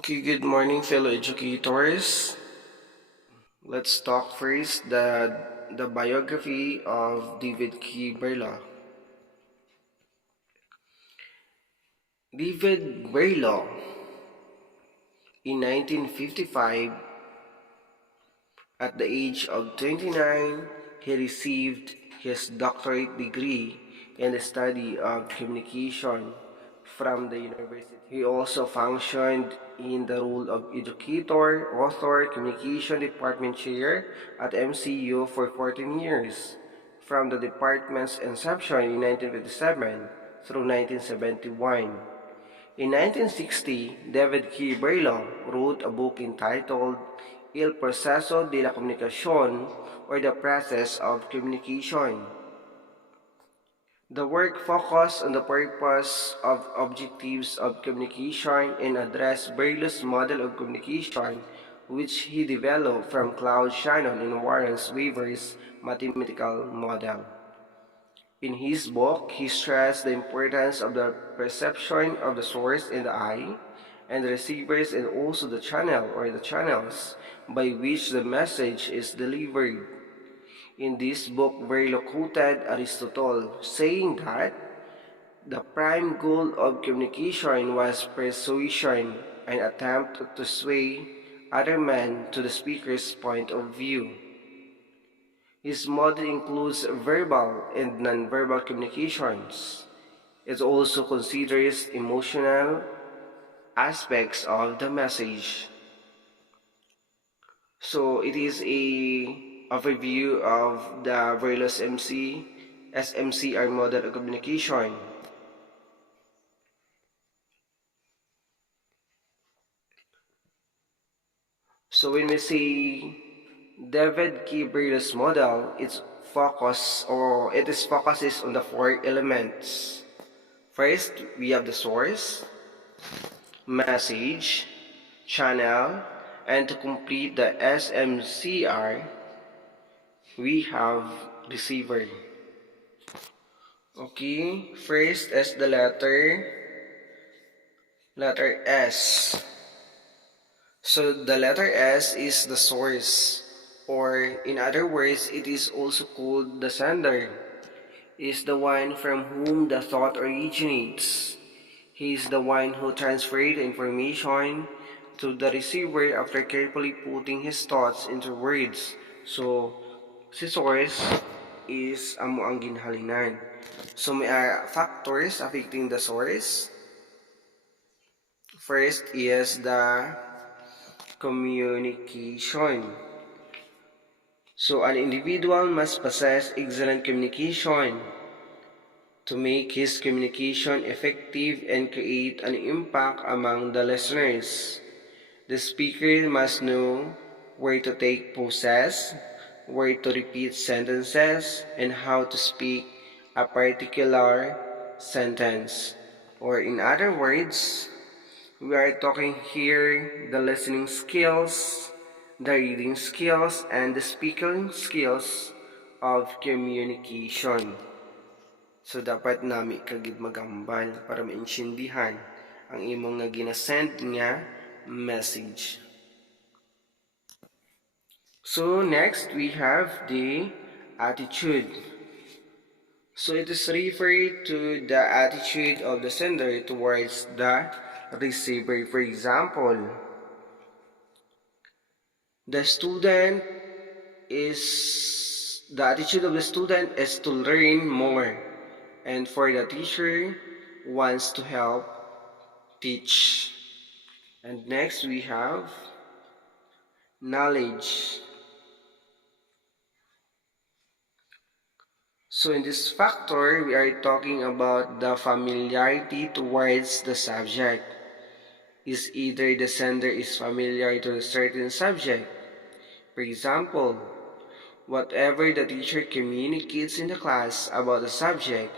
Okay, good morning fellow educators. Let's talk first the biography of David K. Berlo. David Berlo, in 1955, at the age of 29, he received his doctorate degree in the study of communication from the university. He also functioned in the role of educator, author, communication department chair at MCU for 14 years, from the department's inception in 1957 through 1971. In 1960, David K. Berlo wrote a book entitled Il Proceso de la Comunicación, or The Process of Communication. The work focused on the purpose of objectives of communication and addressed Berlo's model of communication, which he developed from Claude Shannon and Warren Weaver's mathematical model. In his book, he stressed the importance of the perception of the source in the eye, and the receivers, and also the channel or the channels by which the message is delivered. In this book, Berlo quoted Aristotle, saying that the prime goal of communication was persuasion, an attempt to sway other men to the speaker's point of view. His model includes verbal and nonverbal communications. It also considers emotional aspects of the message. So it is a overview of the Berlo's SMCR model of communication. So when we say David K. Berlo's model, it is focuses on the four elements. First, we have the source, message, channel, and to complete the SMCR, we have receiver. Okay, first is the letter S. So the letter S is the source, or in other words, it is also called the sender. Is the one from whom the thought originates. He is the one who transferred the information to the receiver after carefully putting his thoughts into words. So, si source is amo ang ginhalinan. So, may factors affecting the source. First is the communication. So, an individual must possess excellent communication to make his communication effective and create an impact among the listeners. The speaker must know where to take pauses, where to repeat sentences, and how to speak a particular sentence. Or in other words, we are talking here the listening skills, the reading skills, and the speaking skills of communication. So dapat nami kagid magambal para maintindihan ang imong nga ginasend nga message. So next we have the attitude. So it is referred to the attitude of the sender towards the receiver. For example, the attitude of the student is to learn more, and for the teacher wants to help teach. And next we have knowledge. So in this factor, we are talking about the familiarity towards the subject. Is either the sender is familiar to a certain subject. For example, whatever the teacher communicates in the class about the subject,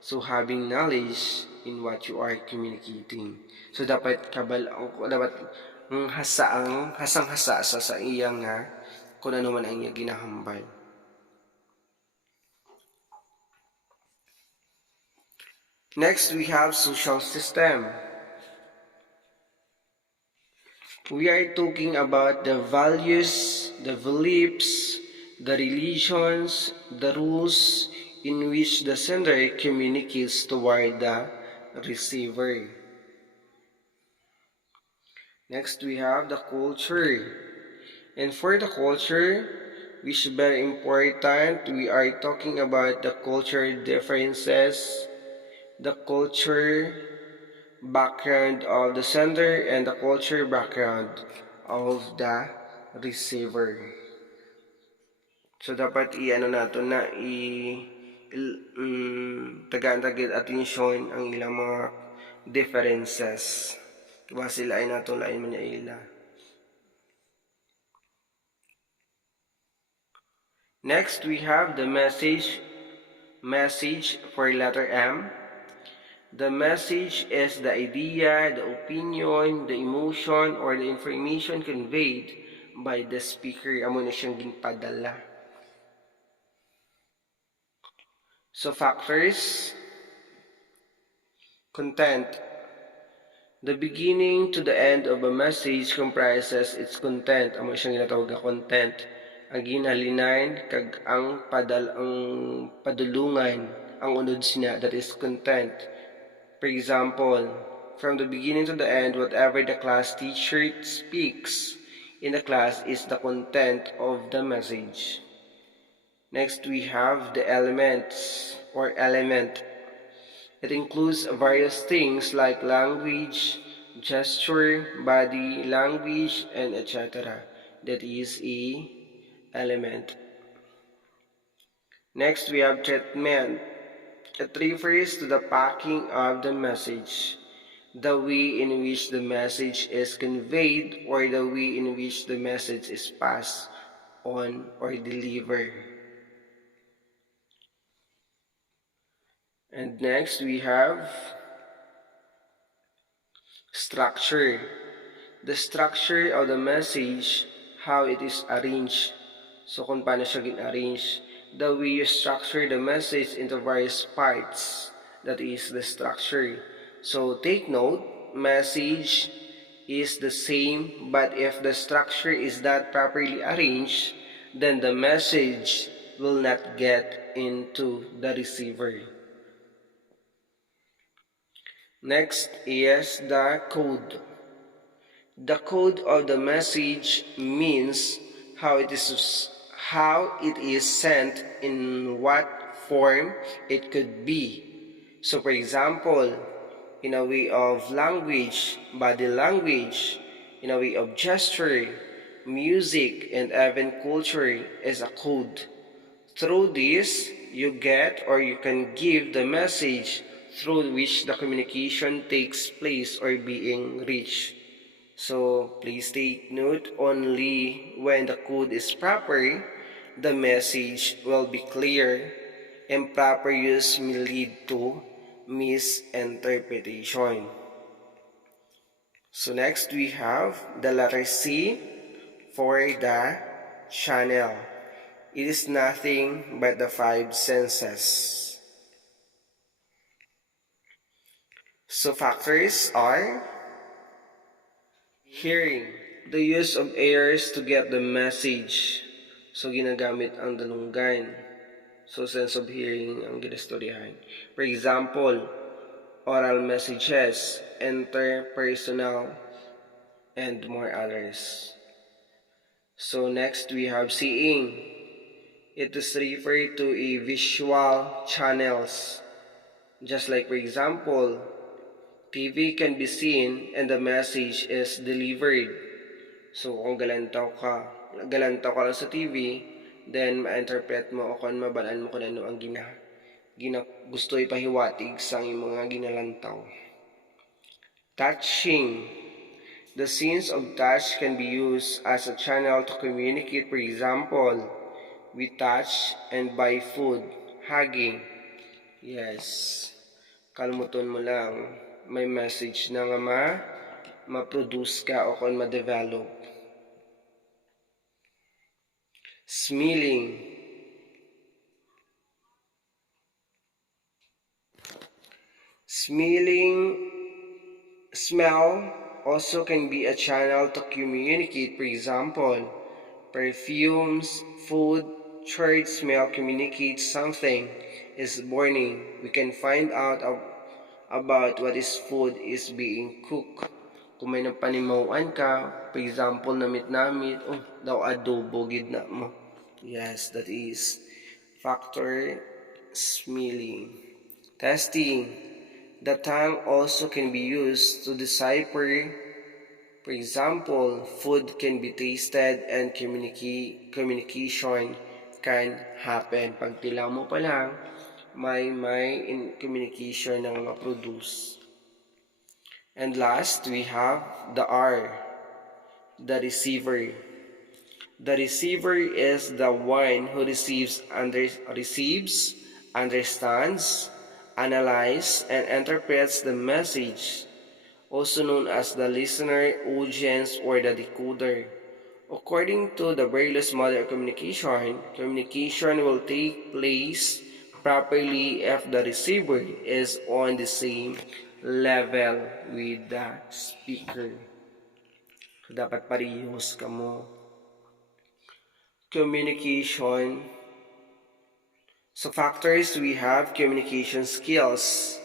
so having knowledge in what you are communicating. So dapat hasang-hasa sa iyang nga kung ano man ang iyang ginahambal. Next, we have social system. We are talking about the values, the beliefs, the religions, the rules in which the sender communicates toward the receiver. Next, we have the culture. And for the culture, which is very important, we are talking about the culture differences, the culture background of the sender, and the culture background of the receiver. So dapat i-ano nato na tagaan tagid atensyon ang ilang mga differences. Diba sila ay nato lain man ila. Next, we have the message for letter M. The message is the idea, the opinion, the emotion, or the information conveyed by the speaker. Amo na siyang ginpadala. So factors, content. The beginning to the end of a message comprises its content. Amo siyang ginatawag na content. Ang ginhalinain kag ang padulungan ang unod sina, that is content. For example, from the beginning to the end, whatever the class teacher speaks in the class is the content of the message. Next, we have the elements or element. It includes various things like language, gesture, body language, and etc. That is a element. Next, we have treatment. It refers to the packing of the message, the way in which the message is conveyed, or the way in which the message is passed on or delivered. And next, we have structure. The structure of the message, how it is arranged. So kung paano siya gin-arrange. The way you structure the message into various parts, that is the structure. So take note, message is the same, but if the structure is not properly arranged, then the message will not get into the receiver. Next is the code. The code of the message means how it is sent, in what form it could be. So for example, in a way of language, body language, in a way of gesture, music, and even culture is a code. Through this, you get or you can give the message through which the communication takes place or being reached. So please take note, only when the code is proper, the message will be clear. Improper use may lead to misinterpretation. So next we have the letter C for the channel. It is nothing but the 5 senses. So factors are hearing, the use of ears to get the message. So ginagamit ang dalunggan. So sense of hearing ang ginastoryahan. For example, oral messages, interpersonal, and more others. So next we have seeing. It is referred to a visual channels. Just like for example, TV can be seen and the message is delivered. So kung galantaw ka lang sa TV, then ma-interpret mo o kung mabalaan mo kung ano ang gusto ipahiwatig sa mga ginalantaw. Touching. The sense of touch can be used as a channel to communicate. For example, we touch and buy food. Hugging. Yes. Kalmuton mo lang. May message na nga ma-produce ka o kung ma-develop. Smelling. Smell also can be a channel to communicate. For example, perfumes, food, third smell communicates something is burning. We can find out about what is food is being cooked. Kung may napanimuan ka, for example, namit-namit, oh, daw adobo, gid na mo. Yes, that is factor smelling. Testing. The tongue also can be used to decipher. For example, food can be tasted and communication can happen. Pag tilaw mo pa lang, may in communication na mga produce. And last, we have the R, the receiver. The receiver is the one who receives, understands, analyzes, and interprets the message, also known as the listener, audience, or the decoder. According to the Berlo's model of communication, communication will take place properly if the receiver is on the same level with the speaker. So, dapat parehas ka mo. Communication. So factors, we have communication skills.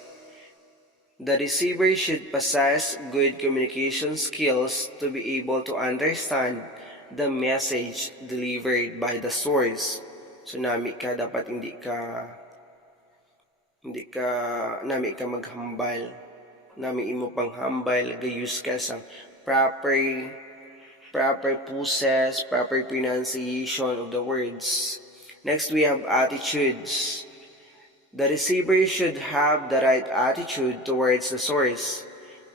The receiver should possess good communication skills to be able to understand the message delivered by the source. So nami ka dapat hindi ka maghambal. Nami imo panghambal, gayus ka sa proper poses, proper pronunciation of the words. Next, we have attitudes. The receiver should have the right attitude towards the source,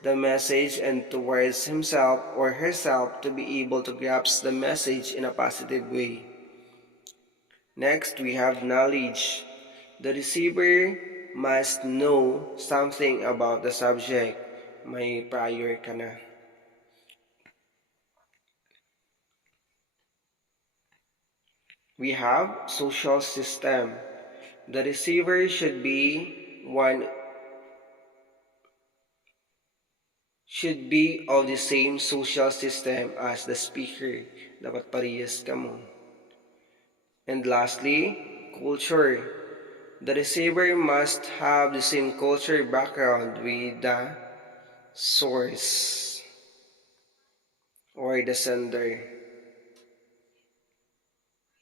the message, and towards himself or herself to be able to grasp the message in a positive way. Next, we have knowledge. The receiver must know something about the subject. May prior ka na. We have social system. The receiver should be of the same social system as the speaker. Dapat parehas ka mo. And lastly, culture. The receiver must have the same culture background with the source or the sender.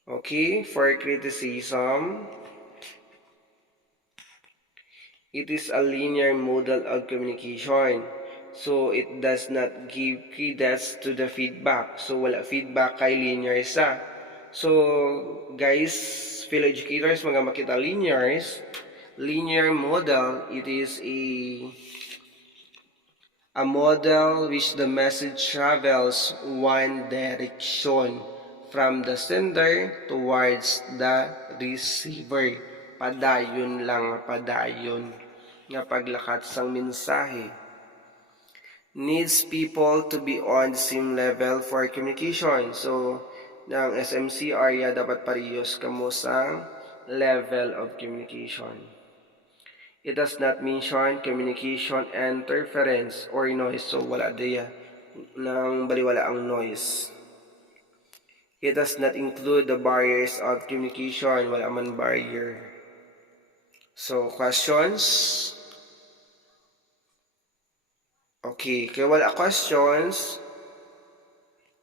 Okay, for criticism, it is a linear model of communication. So, it does not give credence to the feedback. So, wala feedback kay linear sa. So, guys, fellow educators, mga makita linear model, it is a model which the message travels one direction from the sender towards the receiver. Padayon lang, padayon nga paglakat sang mensahe. Needs people to be on the same level for communication. So, ng SMCR dapat parehas kamo sang level of communication. It does not mention communication interference or noise. So, wala diya nang baliwala ang noise. It does not include the barriers of communication. Wala man barrier. So, questions? Okay, kaya wala questions.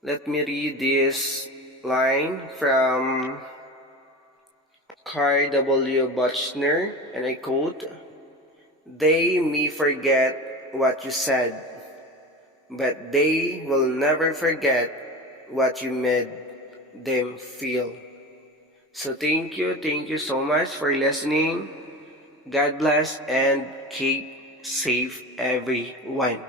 Let me read this line from Carl W. Buchner, and I quote, "They may forget what you said, but they will never forget what you made them feel." So thank you so much for listening. God bless and keep safe everyone.